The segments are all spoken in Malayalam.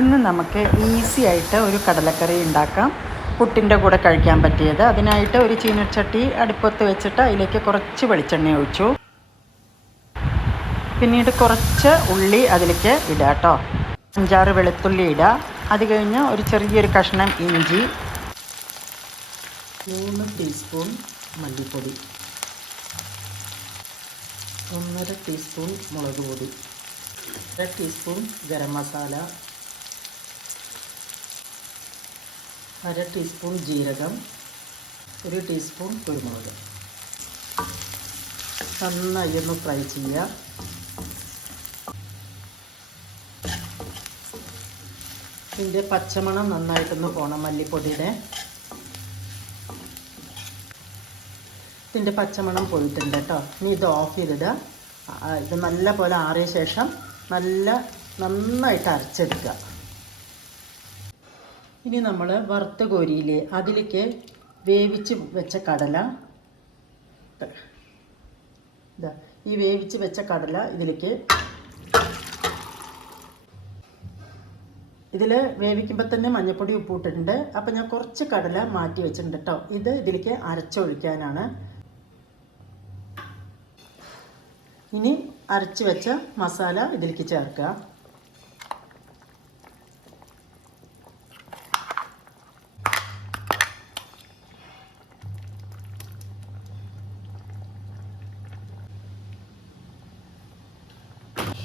ഇന്ന് നമുക്ക് ഈസി ആയിട്ട് ഒരു കടലക്കറി ഉണ്ടാക്കാം. പുട്ടിൻ്റെ കൂടെ കഴിക്കാൻ പറ്റിയത്. അതിനായിട്ട് ഒരു ചീനച്ചട്ടി അടുപ്പത്ത് വെച്ചിട്ട് അതിലേക്ക് കുറച്ച് വെളിച്ചെണ്ണ ഒഴിച്ചു. പിന്നീട് കുറച്ച് ഉള്ളി അതിലേക്ക് ഇടുക കേട്ടോ. 5-6 വെളുത്തുള്ളി ഇടുക. അത് കഴിഞ്ഞ് ഒരു ചെറിയൊരു കഷ്ണം ഇഞ്ചി, 3 ടീസ്പൂൺ മല്ലിപ്പൊടി, 1.5 ടീസ്പൂൺ മുളക് പൊടി, 1 ടീസ്പൂൺ ഗരം മസാല, 1/2 ടീസ്പൂൺ ജീരകം, 1 ടീസ്പൂൺ കുരുമുളക്. നന്നായി ഒന്ന് ഫ്രൈ ചെയ്യുക. ഇതിൻ്റെ പച്ചമണം നന്നായിട്ടൊന്ന് പോകണം. മല്ലിപ്പൊടിയുടെ ഇതിൻ്റെ പച്ചമണം പോയിട്ടുണ്ട് കേട്ടോ. ഇനി ഇത് ഓഫ് ചെയ്തിടുക. ഇത് നല്ല പോലെ ആറിയ ശേഷം നന്നായിട്ട് അരച്ചെടുക്കുക. ഇനി നമ്മൾ വറുത്ത കോരിയില്ലേ, അതിലേക്ക് വേവിച്ച് വെച്ച കടല, ഈ വേവിച്ച് വെച്ച കടല ഇതിൽ വേവിക്കുമ്പോൾ തന്നെ മഞ്ഞൾപ്പൊടി ഉപ്പിട്ടിട്ടുണ്ട്. അപ്പം ഞാൻ കുറച്ച് കടല മാറ്റി വെച്ചിട്ടുണ്ട് കേട്ടോ. ഇത് ഇതിലേക്ക് അരച്ചൊഴിക്കാനാണ്. ഇനി അരച്ച് വെച്ച മസാല ഇതിലേക്ക് ചേർക്കുക.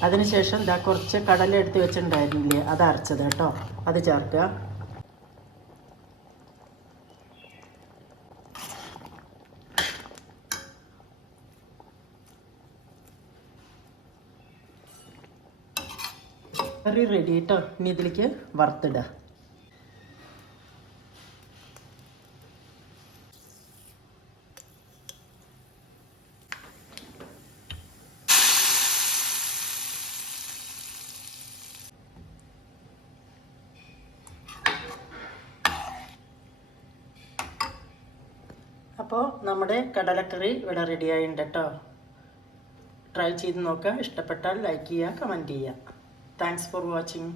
അതിനുശേഷം കുറച്ച് കടല എടുത്ത് വെച്ചിട്ടുണ്ടായിരുന്നില്ലേ, അത് അരച്ചത് കേട്ടോ, അത് ചേർക്കുക. കറി റെഡി കേട്ടോ. ഇനി ഇതിലേക്ക് വറുത്തിടുക. അപ്പോൾ നമ്മുടെ കടലക്കറി ഇവിടെ റെഡി ആയിട്ടുണ്ട് കേട്ടോ. ട്രൈ ചെയ്ത് നോക്കുക. ഇഷ്ടപ്പെട്ടാൽ ലൈക്ക് ചെയ്യുക, കമൻറ്റ് ചെയ്യുക. Thanks for watching.